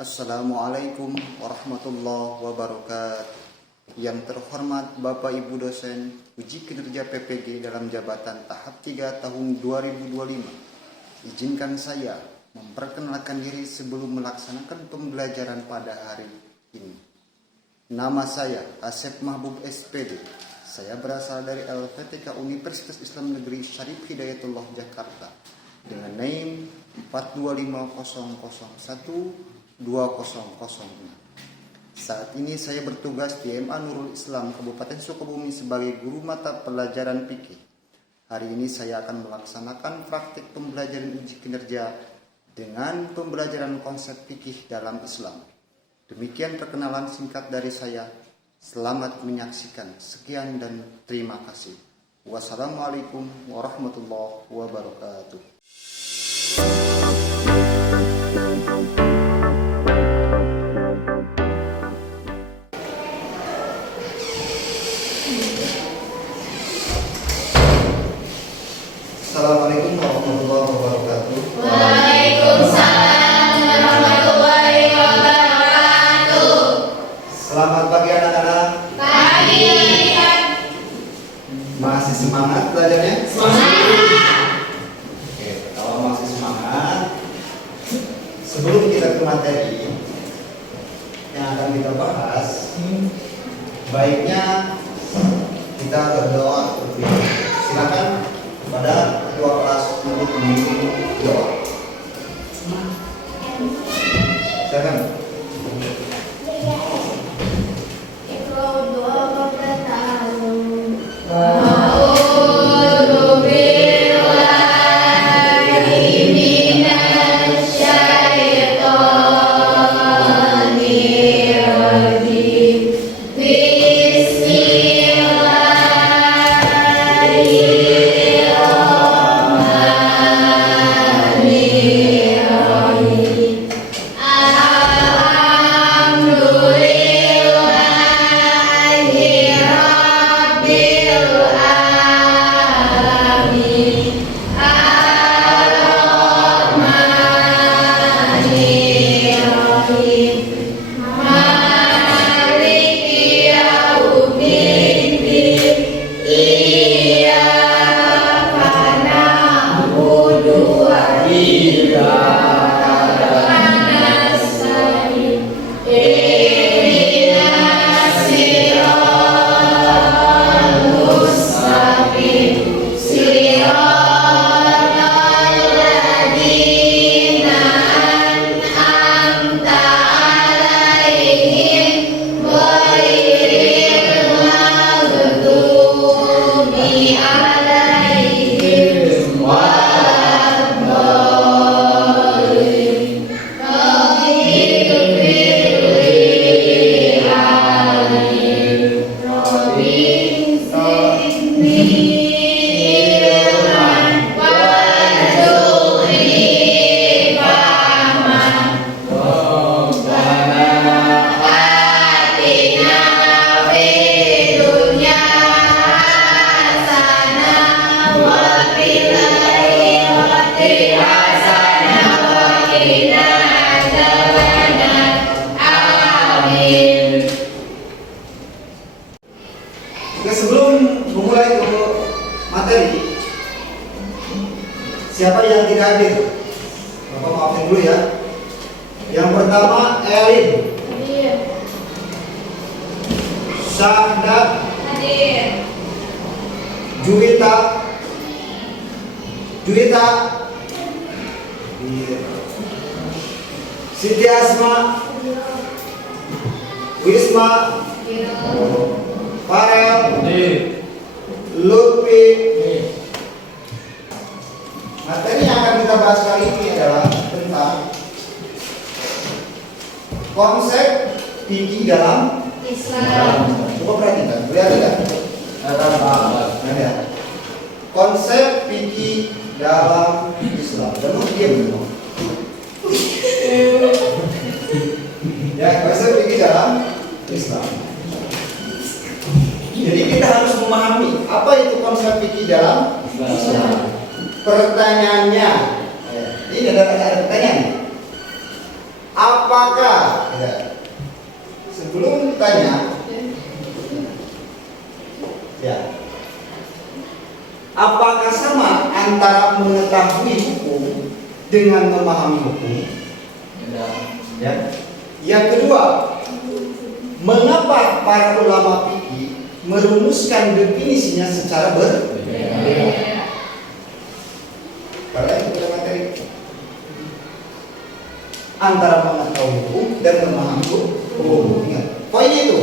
Assalamualaikum warahmatullahi wabarakatuh. Yang terhormat Bapak Ibu dosen uji kinerja PPG dalam jabatan tahap 3 tahun 2025. Izinkan saya memperkenalkan diri sebelum melaksanakan pembelajaran pada hari ini. Nama saya Asep Mahbub SPD. Saya berasal dari LPTK Universitas Islam Negeri Syarif Hidayatullah Jakarta dengan NIM 425001 2006. Saat ini saya bertugas di MA Nurul Islam Kabupaten Sukabumi sebagai guru mata pelajaran fikih. Hari ini saya akan melaksanakan praktik pembelajaran uji kinerja dengan pembelajaran konsep fikih dalam Islam. Demikian perkenalan singkat dari saya. Selamat menyaksikan. Sekian dan terima kasih. Wassalamualaikum warahmatullahi wabarakatuh. Assalamualaikum warahmatullahi wabarakatuh. Waalaikumsalam warahmatullahi wabarakatuh. Selamat pagi anak-anak. Pagi. Masih semangat belajarnya? Semangat. Oke, kalau masih semangat, sebelum kita ke materi yang akan kita bahas, baiknya kita berdoa terlebih dahulu. Silakan kepada ketua kelas untuk memimpin doa. Silakan. Oke, sebelum memulai ke materi, siapa yang tidak hadir? Bapak maafin dulu ya. Yang pertama Elin, Syahdat, Juwita, Siti Asma, Wisma, Farel, Lutfi. Materi yang akan kita bahas kali ini adalah tentang konsep fikih dalam Islam. Coba perhatikan, lihat tidak? Ada. Konsep fikih dalam Islam. Dan diam dulu. Ya, konsep fikih dalam Islam. Jadi kita harus memahami apa itu konsep fikih dalam Islam. Pertanyaannya, ini ada pertanyaan. Apa apakah ya, sebelum tanya ya, apakah sama antara mengetahui hukum dengan memahami hukum? Ya. Yang kedua, mengapa para ulama fikih merumuskan definisinya secara berbeda? Karena itu materi antara mengetahui hukum dan memahami hukum. Ingat, poinnya itu.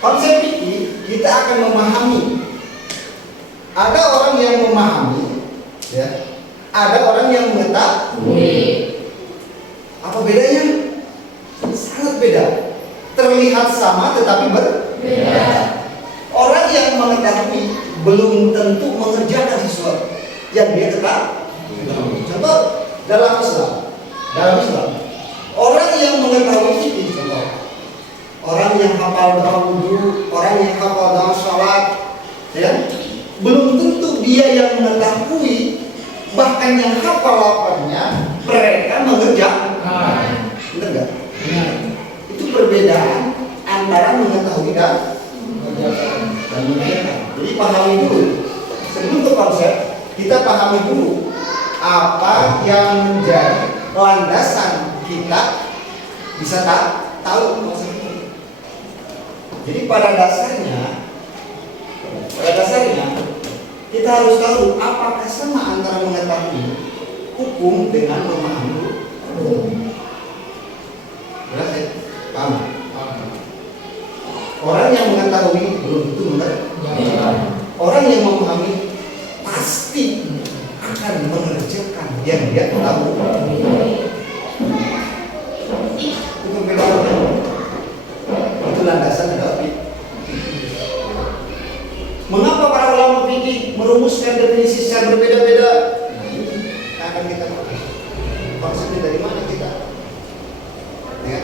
Konsep fikih kita akan memahami. Ada orang yang memahami, ya. Ada orang yang mengetahui. Apa bedanya? Sangat beda. Terlihat sama tetapi berbeda. Orang yang mengetahui belum tentu mengerjakan sesuatu yang dia ketahui. Contoh dalam Islam, orang yang mengetahui fikih, contoh orang yang hafal doa wudu, orang yang hafal doa salat, ya, belum tentu dia yang mengetahui, bahkan yang hafal lafaznya mereka mengerjakan. Benar nggak? Itu perbedaan antara mengetahui dan mengerjakan. Jadi pahami dulu. Sebelum ke konsep, kita pahami dulu apa yang menjadi landasan kita bisa tahu konsep itu. Jadi pada dasarnya kita harus tahu apakah sama antara mengetahui hukum dengan memahami hukum. Jelas ya? Paham? Orang yang mengetahui belum tentu mengerjakan. Orang yang memahami pasti akan mengerjakan yang dia tahu. Itu beda. Itu landasan adalah fikih. Mengapa para ulama fikih merumuskan definisi secara berbeda-beda? Akan kita pakai. Konsepnya dari mana kita? Ya.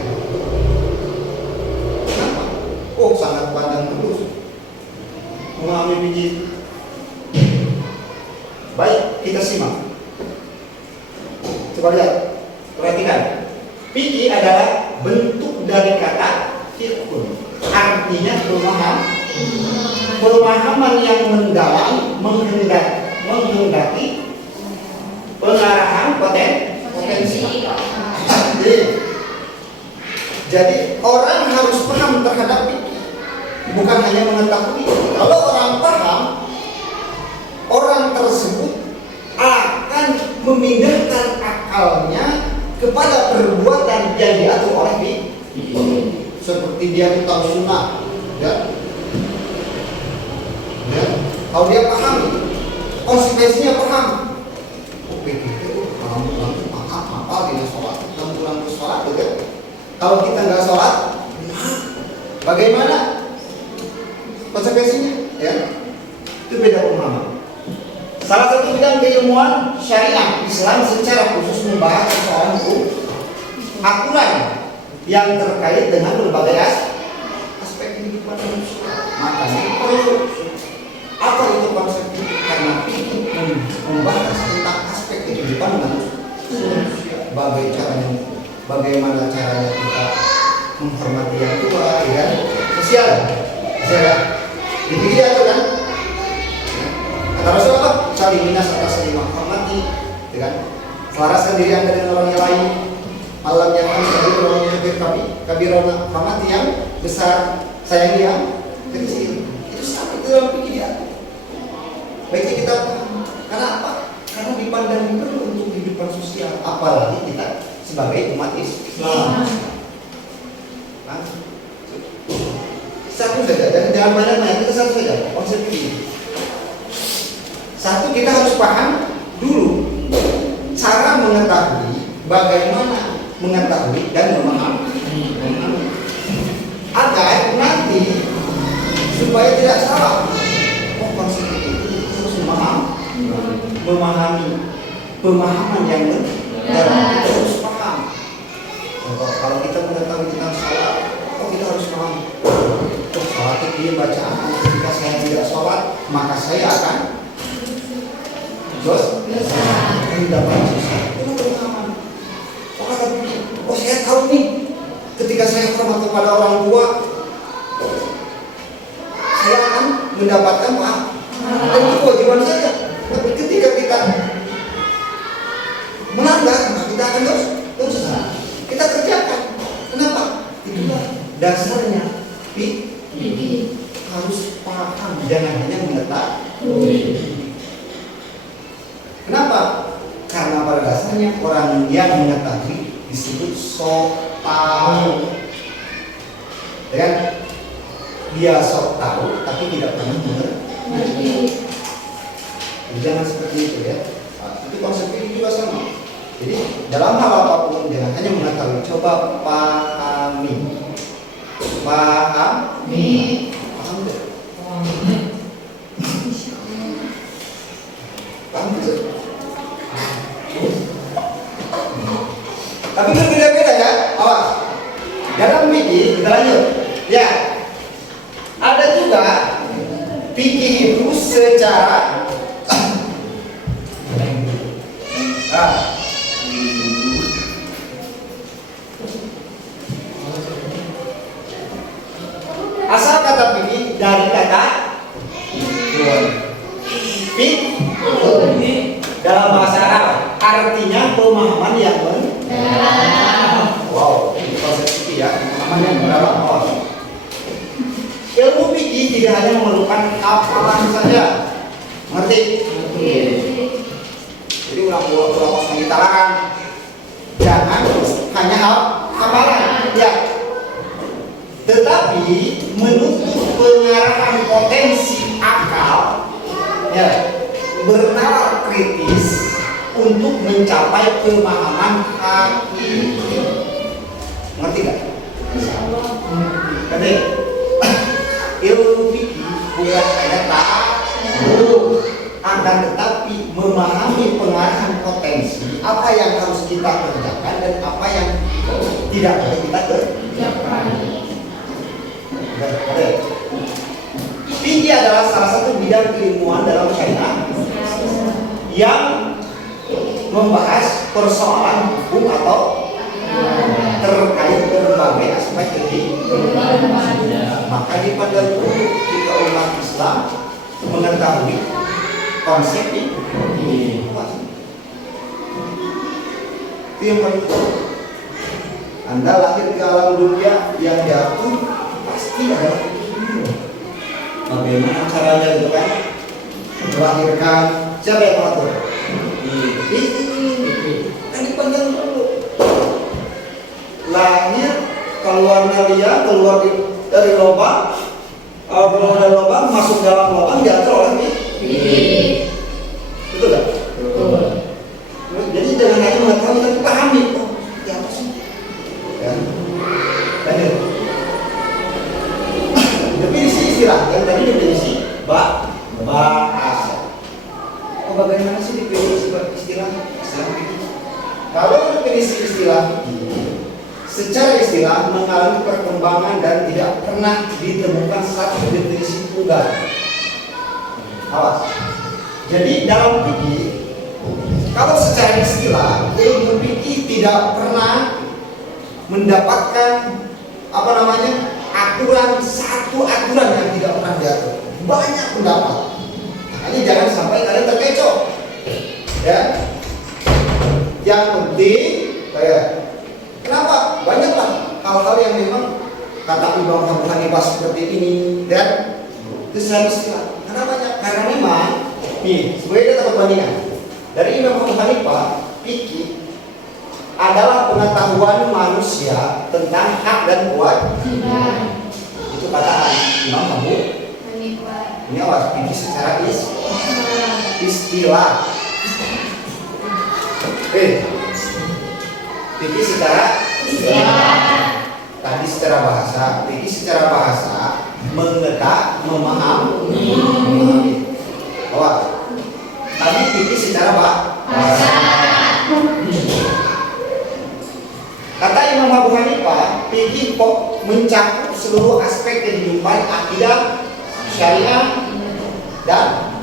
Kenapa? Oh, sangat pandang terus. Memahami fikih. Baik, kita simak. Coba lihat, perhatikan. Fikih adalah bentuk dari kata fiqhun. Artinya pemahaman yang mendalam, menghendaki pengarahan potensi. Jadi orang harus paham terhadap fikih, bukan hanya mengetahui. Kalau orang paham, orang tersebut akan memindahkan akalnya kepada perbuatan yang diatur oleh fikih. Seperti dia tahu sunnah, ya. Kalau dia paham, konsekuensinya paham. Oh, begitu, kalau apa dia sholat, kita pulang ke sholat, gitu. Kalau kita nggak sholat, bagaimana konsekuensinya? Ya, itu beda pemahaman. Salah satu bidang keilmuan syariah Islam secara khusus membahas persoalan hukum aturan yang terkait dengan berbagai aspek kehidupan manusia. Makanya perlu apa itu konsep itu? Karena fikih membahas tentang aspek kehidupan manusia. Bagaimana caranya kita menghormati yang tua, ya, sosial, itu dia tuh kan. Kata Rasulullah, saling minas atas saling menghormati, kan? Selaraskan diri anda dengan orang yang lain. Malam yang kami kabir orang yang kabirona hormati yang besar, sayangi yang kecil. Itu sama itu dalam fikih dia. Baiknya kita karena apa? Karena dipandang perlu untuk kehidupan sosial, apalagi kita sebagai umat Islam. Satu saja, dan jangan banyak-banyak, kita satu saja konsep ini. Satu, kita harus paham dulu cara mengetahui, bagaimana mengetahui dan memahami, agar nanti supaya tidak salah. Oh, konsep itu harus memahami pemahaman yang benar. Kita harus paham. Kalau kita mengetahui tentang sholat, oh kita harus paham. Oh, sholat itu bacaan. Jika saya tidak sholat, maka saya akan tidak dapat susah. Itu pemahaman. Oh kata nih, ketika saya hormat kepada orang tua, saya akan mendapatkan maaf. Dan itu kewajiban saya. Tapi ketika kita melanggar, maka kita akan dosa. Kita kerjakan. Kenapa? Itulah dasarnya. Harus paham, jangan hanya mengetahui. Kenapa? Karena pada dasarnya orang yang mengetahui disebut sok tahu. Ya kan? Dia sok tahu tapi tidak pernah mengerti. Jangan seperti itu ya. Nah, itu konsep ini juga sama. Jadi dalam hal apapun jangan hanya mengetahui, coba pahami. Paham deh. Paham deh. Tapi berbeda-beda ya. Awas. Dalam fikih kita lanjut. Ya. Ada juga fikih itu secara asal kata fikih dari kata fikih dalam bahasa Arab artinya pemahaman yang mendalam. Wow, ini konsep fikih ya, pemahaman yang mendalam. Ilmu fikih tidak hanya memerlukan hafalan saja, ngerti? Jadi ulang-ulang kita larang, jangan hanya hafalan, ya. Tetapi menuntut pengarahan potensi akal, ya, bernalar kritis untuk mencapai pemahaman hakiki. Ngerti nggak? Ngerti? Ilmu fikih bukan hanya tahu, akan tetapi memahami pengarahan potensi apa yang harus kita kerjakan dan apa yang tidak boleh kita kerjakan. Fikih adalah salah satu bidang keilmuan dalam syariat yang membahas persoalan hukum atau terkait berbagai aspek kehidupan. Maka dipandang perlu kita umat Islam mengetahui konsep ini. Itu yang paling penting. Anda lahir ke alam dunia yang jatuh pasti ada fikih. Bagaimana caranya itu kan? Melahirkan siapa yang mengatur? Kan dipandang dulu. Lahir keluarnya dia keluar dari lubang, keluar dari lubang masuk dalam lubang diatur oleh fikih. Betul tak? Betul. Jadi jangan hanya mengetahui tapi pahami. Oh, ya apa sih? Ya. Lanjut. Definisi istilah yang tadi definisi bahasa. Oh, bagaimana sih definisi istilah fikih? Kalau definisi istilah secara istilah mengalami perkembangan dan tidak pernah ditemukan satu definisi tunggal. Awas. Jadi dalam fikih, kalau secara istilah ilmu fikih tidak pernah mendapatkan satu aturan yang tidak pernah diatur. Banyak pendapat. Makanya jangan sampai kalian terkecoh. Ya. Yang penting kenapa? Banyaklah hal-hal yang memang kata Imam Abu Hanifah seperti ini dan itu secara istilah. Karena banyak. Karena memang sebagai data perbandingan dari Imam Abu Hanifah, fikih adalah pengetahuan manusia tentang hak dan kewajiban. Itu kata Imam Abu Hanifah. Ini awas, fikih secara istilah. Fikih secara tadi secara bahasa, fikih secara bahasa memahami. Awas. Tadi fikih secara bahasa. Kata Imam Abu Hanifah, fikih mencakup seluruh aspek kehidupan akidah, syariah, dan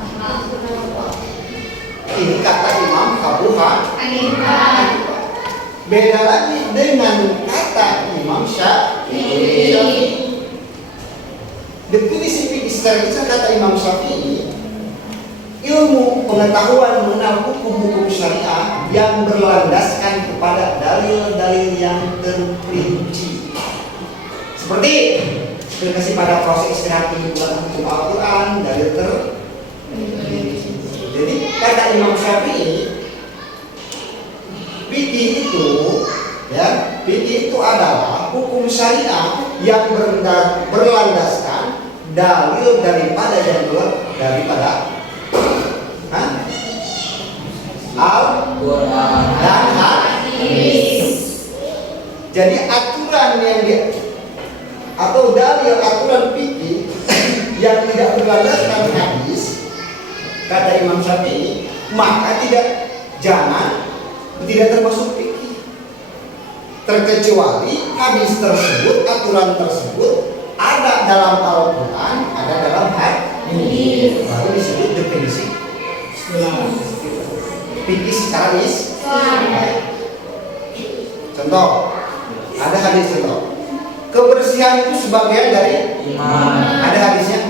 ini kata Imam Abu Hanifah. Beda lagi dengan kata Imam Syafi'i. Definisi fikih secara lisan kata Imam Syafi'i, ilmu pengetahuan mengenal hukum-hukum syariah yang berlandaskan kepada dalil-dalil yang terperinci. Seperti aplikasi pada proses istirahat pembuatan hukum Al-Quran, dalil terperinci. Jadi kata Imam Syafi'i, fikih itu, ya, fikih itu adalah hukum syariah yang berlandaskan dalil daripada yang keluar daripada Al-Quran dan hadis. Jadi aturan yang dia atau dalil aturan fikih yang tidak berlandaskan hadis, kata Imam Syafi'i, maka tidak termasuk fikih. Terkecuali hadis tersebut, aturan tersebut ada dalam Al-Quran, ada dalam hadis. Baru disebut definisi fikih secara contoh, ada hadis contoh. Kebersihan itu sebagian dari iman. Ada hadisnya?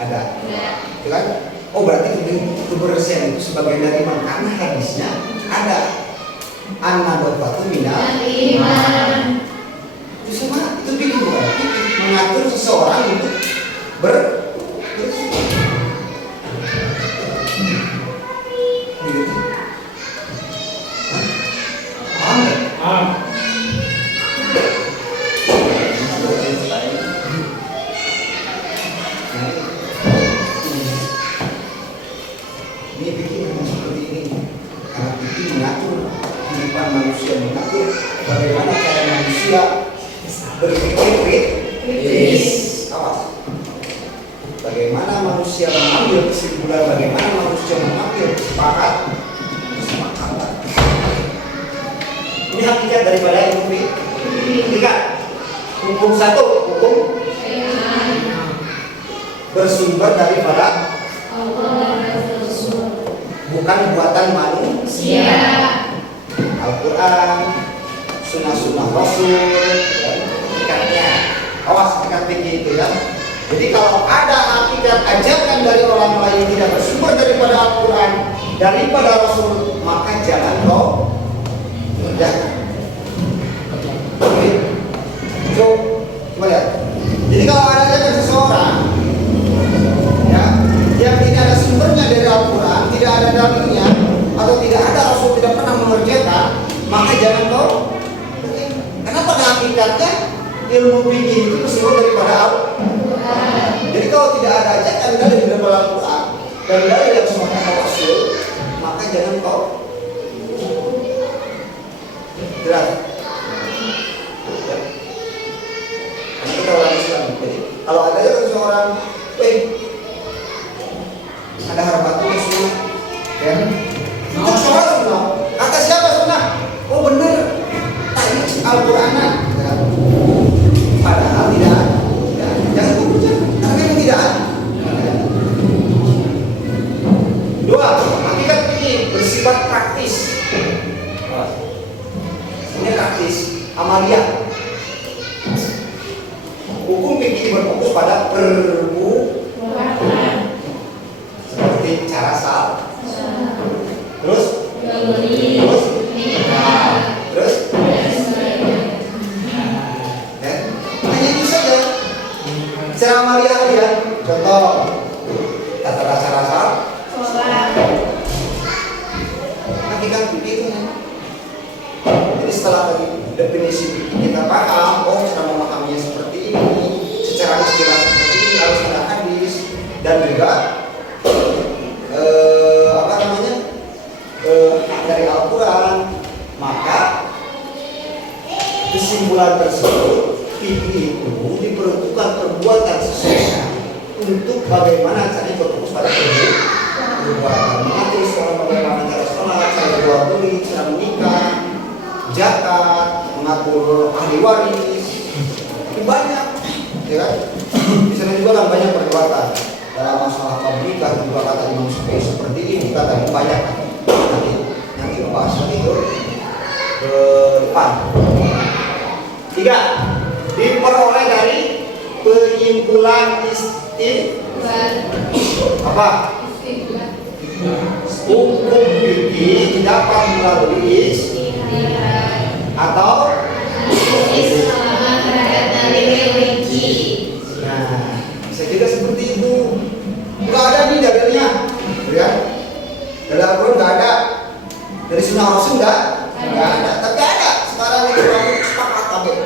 Ada. Itu kan? Oh, berarti kebersihan itu sebagian dari iman karena hadisnya ada. An-nadhafatu minal iman. Itu sama, itu fikih bukan? Fikih mengatur seseorang untuk bersih. Ini fikih memang seperti ini. Karena fikih mengatur kehidupan manusia, mengatur bagaimana cara manusia berpikir kritis. Awas. Bagaimana manusia mengambil kesimpulan, bagaimana manusia mengambil kesepakatan. Ini hakikat daripada ilmu fikih. Hukum satu, hukum bersumber daripada bukan buatan manusia. Al-Quran, sunnah-sunnah Rasul, hakikatnya. Awas hakikat fikih itu ya. Jadi kalau ada hakikat ajakan dari orang lain tidak bersumber daripada Al-Quran, daripada Rasul, maka jangan kau kerjakan. Oke. Coba lihat. Jadi kalau ada ajakan seseorang, ya, yang tidak ada sumbernya dari Al-Quran, tidak ada dalilnya, atau tidak ada Rasul tidak pernah mengerjakan, maka jangan kau. Karena pada hakikatnya ilmu fikih itu bersumber daripada Al-Quran. Jadi kalau tidak ada ajakan dari Al-Quran dan dari yang semacam Rasul, maka jangan kau. Jelas. Karena kita orang Islam. Jadi kalau ada ajakan seseorang, ada harapan itu sunnah, ya? Itu soal sunnah. Kata siapa sunnah? Oh benar, tadi Al-Quranan. Ya. Padahal tidak ada. Ya. Jangan berbicara, karena memang tidak ada. Ya. Dua, hakikat ini bersifat praktis. Ini praktis, amalia. Hukum fikih berfokus pada perbuatan. Seperti cara sah, terus, ya, hanya itu saja. Secara amalia ya. Contoh kata rasa-rasa, hakikat itu. Jadi setelah tadi definisi kita paham, oh cara memahaminya seperti ini, secara istilah seperti ini harus ada hadis dan juga dari Al-Quran, maka kesimpulan tersebut fikih itu diperuntukkan perbuatan seseorang untuk bagaimana caranya berfokus pada perbuatan, mengatur seorang bagaimana cara sholat, cara jual beli, cara menikah, zakat, mengatur ahli waris, itu banyak, ya kan? Di sana juga kan banyak perbuatan. Dalam masalah pabrikan juga kata Imam Syafi'i seperti ini, kata yang banyak. Nanti bahas lagi itu. depan. 3. Diperoleh dari penyimpulan apa? Hukum fikih dapat melalui atau nah, bisa juga seperti itu. Nggak ada nih dalilnya, ya? Dari Al-Quran nggak ada, dari Sunnah Rasul nggak ada. Tapi ada. Sekarang ini orang sepakat kabeh,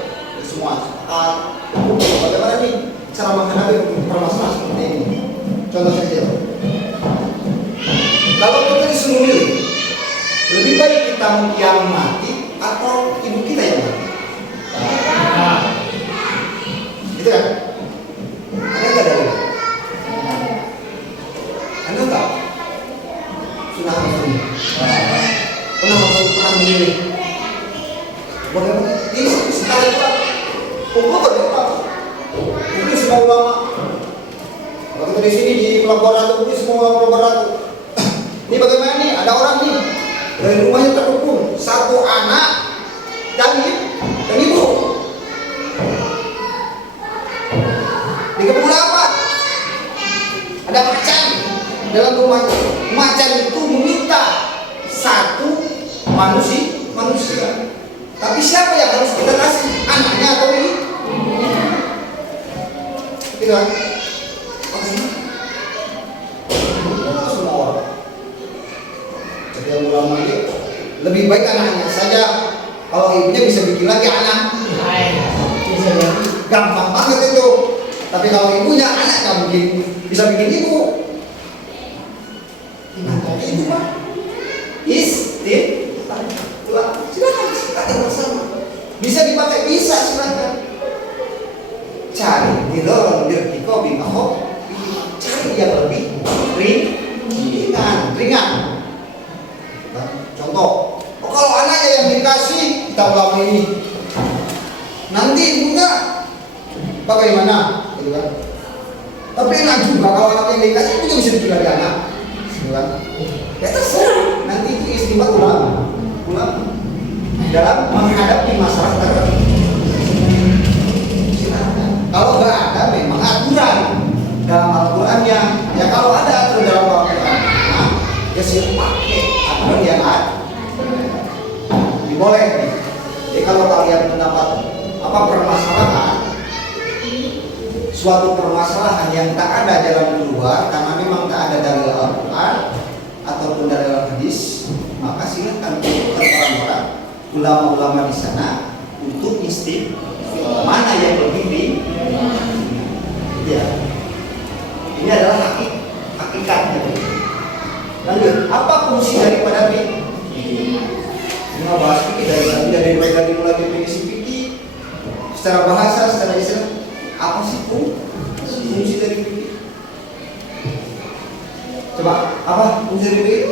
semua sepakat. Bagaimana nih cara menghadapi permasalahan seperti ini? Contoh saja. Kalau kita disuruh milih, lebih baik kita yang mati atau ibu kita yang mati? Gitu kan? Ada nggak dalil? Ada nggak? Sunnah Rasul. Pernah memilih. Bagaimana? Ini sekali Pak. Hukum berapa? Mungkin semua ulama. Kalau kita di sini di pelabuhan Ratu, mungkin semua ulama pelabuhan Ratu. Ini bagaimana nih? Ada orang nih dari rumahnya terhukum 1 anak dan ibu. Dikepung apa? Ada macan dalam rumahnya. Macan itu meminta 1 manusia. Tapi siapa yang harus kita kasih? Anaknya atau ibunya? Gitu kan? Semua orang. Jadi yang ulama ini lebih baik anaknya saja. Kalau ibunya bisa bikin lagi anak. Gampang banget itu. Tapi kalau ibunya anak nggak mungkin bisa bikin ibu. Gimana itu Pak? Silakan kita bersama. Bisa dipakai, bisa silakan. Cari di dalam diri kau bingkau. Cari yang lebih ringan. Nah, contoh, kalau anaknya yang dikasih kita ulama ini, nanti ibunya bagaimana? Gitu kan? Tapi enak juga kalau anak yang dikasih itu bisa dijual anak. Gitu kan? Ya terserah. Nanti itu istimewa ulama dalam menghadapi masalah tertentu. Silakan. Kalau nggak ada memang aturan dalam Al-Qurannya. Ya kalau ada aturan dalam Al-Quran, ya siap pakai aturan yang ada. Diboleh. Jadi kalau kalian mendapat permasalahan, suatu permasalahan yang tak ada jalan keluar karena memang tak ada dalil Al-Quran ataupun dalil hadis, maka silakan orang-orang ulama-ulama di sana untuk mana yang lebih ya. Ini adalah hakikatnya. Lanjut, apa fungsi daripada fikih? Kita bahas fikih dari mulai fikih secara bahasa, secara istilah. Apa sih fungsi dari fikih? Coba, apa fungsi dari fikih?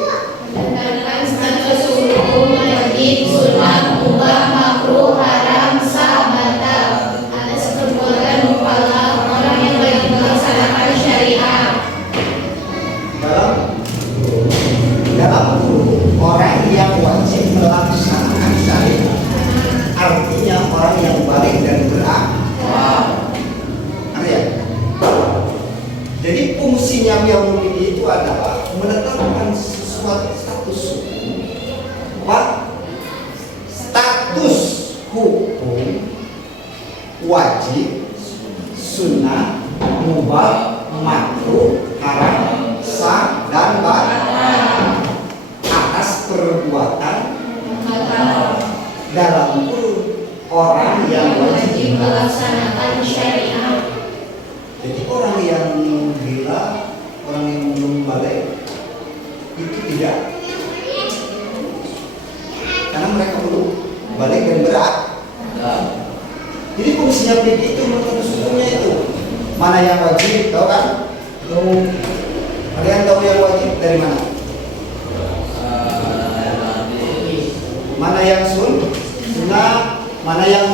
Tentang status hukum wajib, sunnah, mubah, makruh, haram, sah, batal atas perbuatan mukallaf orang yang wajib melaksanakan syariat. Dalam orang yang wajib melaksanakan syariat, artinya orang yang balik dan berakal. Ya? Jadi fungsinya Yaumul itu adalah menetapkan sesuatu status hukum wajib, sunnah, mubah, makruh, haram, sah, dan batal atas perbuatan dalam orang yang wajib melaksanakan syariat. Jadi orang yang gila, orang yang belum balik itu tidak, karena mereka belum balik dan berat. Jadi fungsinya fikih itu menentukan hukumnya itu. Mana yang wajib, tahu kan? Kalian tahu yang wajib dari mana? Mana yang sunnah, mana yang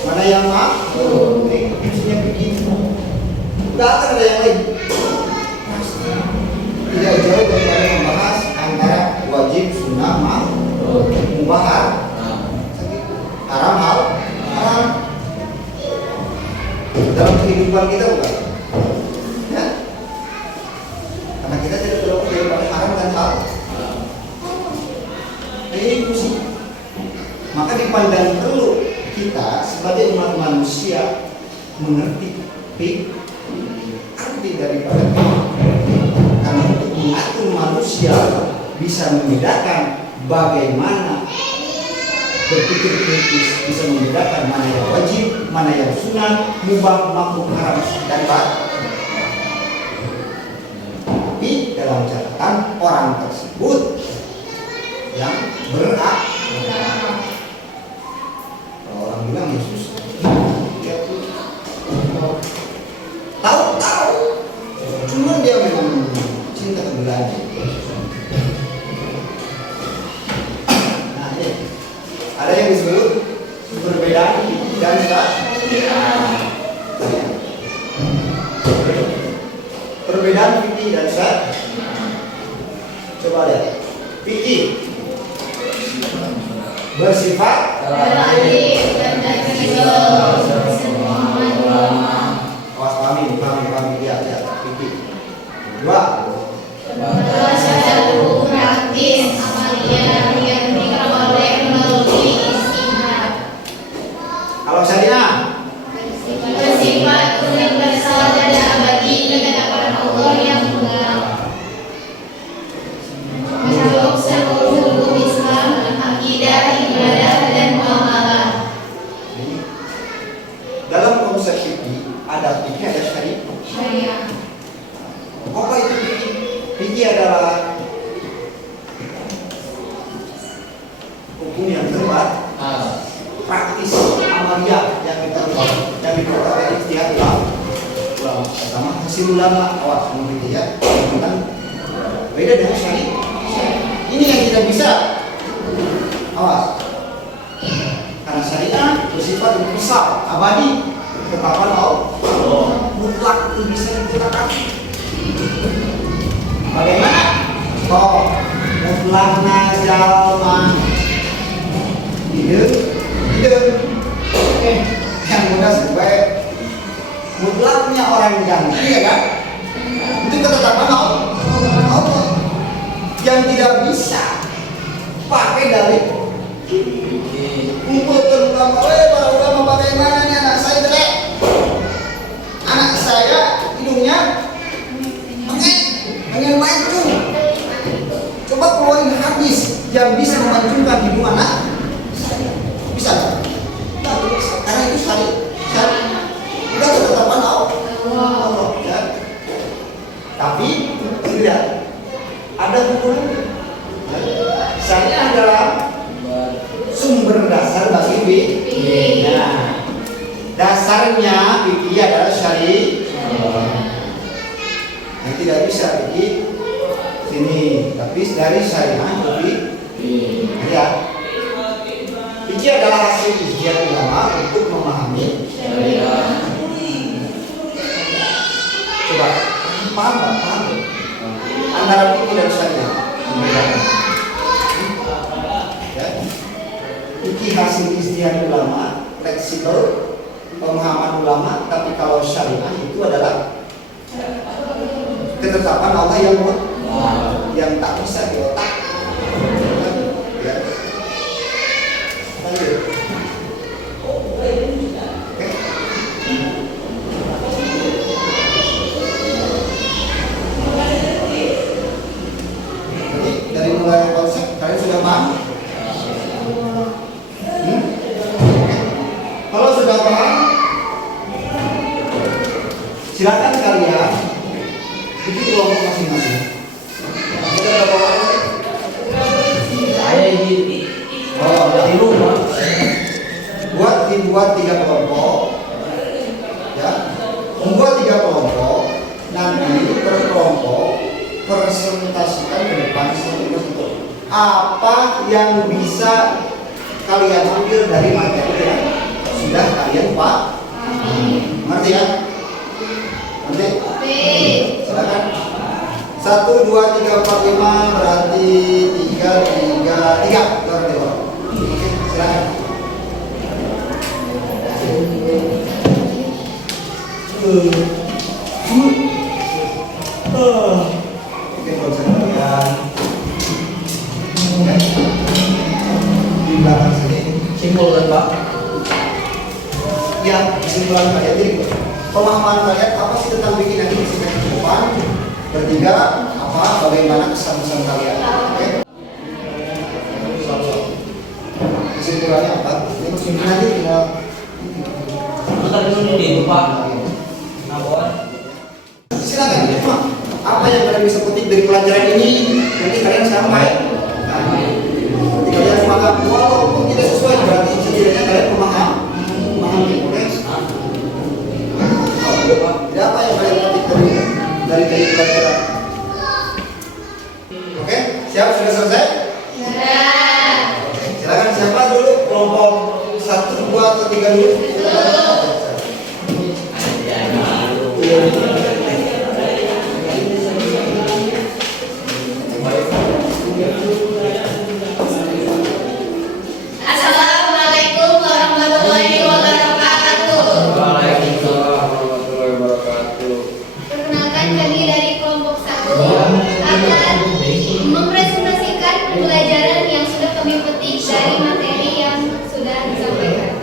mana yang makruh. Ini fungsinya fikih. Tidak akan ada yang lain. Tidak jauh daripada membahas antara wajib, sunnah, makruh, mubah, kehidupan kita bukan? Ya? Karena kita tidak terlalu dari haram dan hal. Itu sih. Maka dipandang perlu kita sebagai umat manusia mengerti arti daripada karena untuk mengatur manusia bisa membedakan bagaimana berpikir kritis, bisa membedakan mana yang wajib, mana yang sunnah, mubah, makruh, haram dan baik. Tapi dalam catatan orang tersebut yang berak, kalau orang bilang Yesus tahu, cuma dia memang cinta kebenaran. Nah, ini ada yang disebut perbedaan dan perbedaan fikih dan syariat. Coba lihat, fikih bersifat relatif dan fleksibel. awas pahami dia fikih. Dua, Satu, praktis amalia yang diperoleh melalui istihad. kalau syariah Bersifat universal dan abadi dengan hadapan Allah yang tunggal. Mencakup seluruh hukum Islam, akidah, ibadah, dan muamalah. dalam konsep fikih ada fikih ada syariah. Syariah. Apa itu fikih? Fikih adalah hukum yang terbat, praktis, amalia yang diterapkan dari ijtihad ulama. Pertama hasil ulama, awas fikih ya, bukan beda dengan syariah. Ini yang tidak bisa, awas. Karena syariah bersifat universal, abadi, ketetapan Allah, mutlak itu bisa ditetapkan. Bagaimana? Oh, mutlakna jalma ide. Yang mudah sebaik mutlaknya orang ganti ya kan? Itu ketetapan Allah yang tidak bisa pakai dalil. Kumpulkan ulama, para ulama bagaimana nih anak saya jelek, anak saya hidungnya pengen mancung. Coba keluarin hadis yang bisa memancungkan hidung anak. Bisa nggak? Nggak bisa. Karena itu syariat. Udah ketetapan Allah. Ya. Tapi tidak ada hukum. Syariat adalah sumber dasar bagi fikih. Nah, dasarnya fikih adalah syariat. Yang tidak bisa fikih sini, tapi dari syariat fikih. Ya. Fikih adalah hasil ijtihad ulama untuk memahami syariat. Coba paham antara fikih dan syariat. Fikih hasil ijtihad ulama, fleksibel, pemahaman ulama, tapi kalau syariah itu adalah ketetapan Allah yang tak bisa di otak. Ya. Lanjut. Oke. Jadi dari mulai konsep kalian sudah paham? Kalau sudah paham, silakan kalian bikin kelompok masing-masing. Kita berapa orang? Saya ini di rumah. Dibuat 3 kelompok, ya. Membuat 3 kelompok. Nanti per kelompok presentasikan ke depan satu-satu. Apa yang bisa kalian ambil dari materi yang sudah kalian ngerti ya? Ngerti? Silakan. 1, 2, 3, 4, 5 berarti 3. Oke, silakan. Mungkin konsep kalian di belakang sini. Simbol kan Pak? Ya, kesimpulan kalian jadi pemahaman kalian apa sih tentang bikin ini singkat kehidupan bertiga, apa bagaimana kesan-kesan kalian, oke? Kesimpulannya apa? Ini kesimpulan nanti tinggal Kita dulu di itu Pak. Nabon. silakan. Apa yang kalian bisa petik dari pelajaran ini? Nanti kalian sampaikan. Nah, nanti kalian paham walaupun tidak sesuai berarti setidaknya kalian memahami, oke? Jadi apa yang kalian petik dari pelajaran? Oke, siap sudah selesai? Oke, silakan siapa dulu kelompok 1, 2 atau 3 dulu? Assalamualaikum warahmatullahi wabarakatuh. Waalaikumsalam warahmatullahi wabarakatuh. Perkenalkan kami dari kelompok 1 akan mempresentasikan pelajaran yang sudah kami petik dari materi yang sudah disampaikan.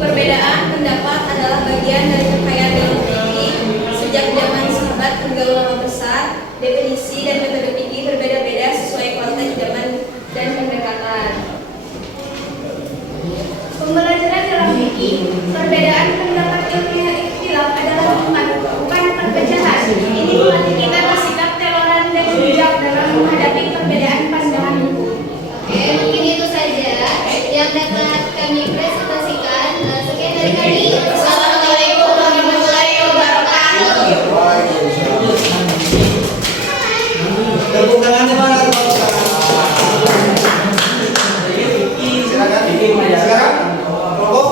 Perbedaan pendapat adalah bagian dari kekayaan ilmu fikih. Sejak zaman sahabat hingga ulama besar, definisi dan metode fikih berbeda-beda sesuai konteks zaman dan pendekatan. Pembelajaran dalam fikih, perbedaan pendapat ilmiah ikhtilaf adalah hikmah, bukan perpecahan. Ini melatih kita bersikap toleran dan bijak dalam menghadapi perbedaan pandangan hukum. Oke, mungkin itu saja yang dapat kami presentasikan. Sekian dari kami. Assalamualaikum warahmatullahi wabarakatuh. Tepuk tangannya mana? Tepuk tangan. Silakan. Sekarang kelompok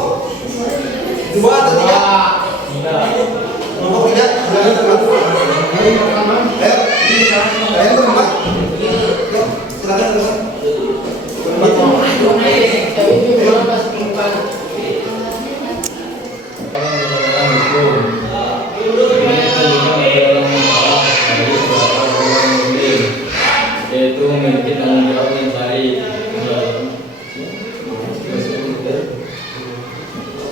2 atau 3? Kelompok 3. Silakan terbantu. Ayo, kalian berempat. Yuk, silakan terus. Yaitu memiliki tanggung jawab yang baik.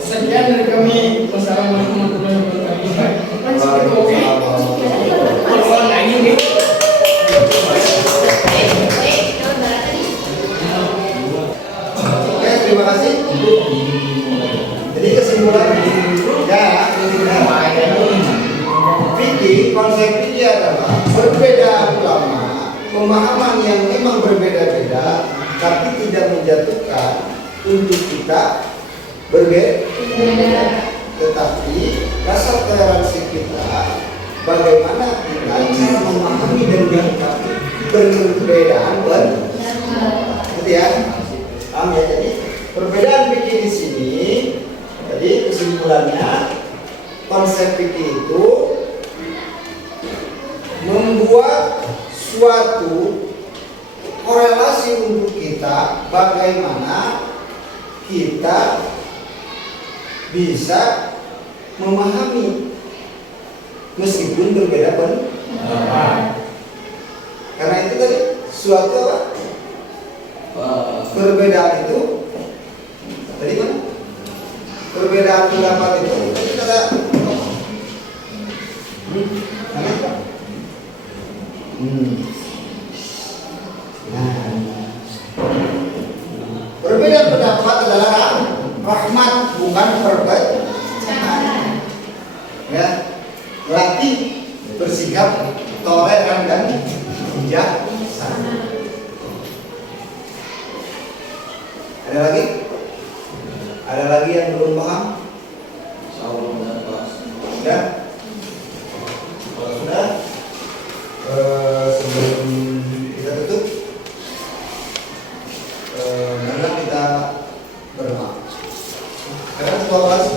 Sekian dari kami. Wassalamualaikum warahmatullahi wabarakatuh. Oke, terima kasih. Jadi kesimpulan ya, fikih, konsep fikih adalah berbeda ulama, pemahaman yang memang berbeda-beda, tapi tidak menjatuhkan untuk kita berbeda. Tetapi dasar toleransi kita, bagaimana kita cara memahami dan menyikapi perbedaan gitu ya. Paham ya? Jadi perbedaan fikih di sini, jadi kesimpulannya konsep fikih itu membuat suatu korelasi untuk kita bagaimana kita bisa memahami meskipun berbeda pendapat. Karena itu tadi suatu apa? Perbedaan itu tadi mana? Perbedaan pendapat itu tadi ada perbedaan pendapat adalah rahmat, bukan perpecahan. Ya, latih bersikap toleran dan bijaksana. Ada lagi? Ada lagi yang belum paham? Sudah? Kalau sudah, sebelum kita tutup, marilah kita berdoa. Karena ketua kelas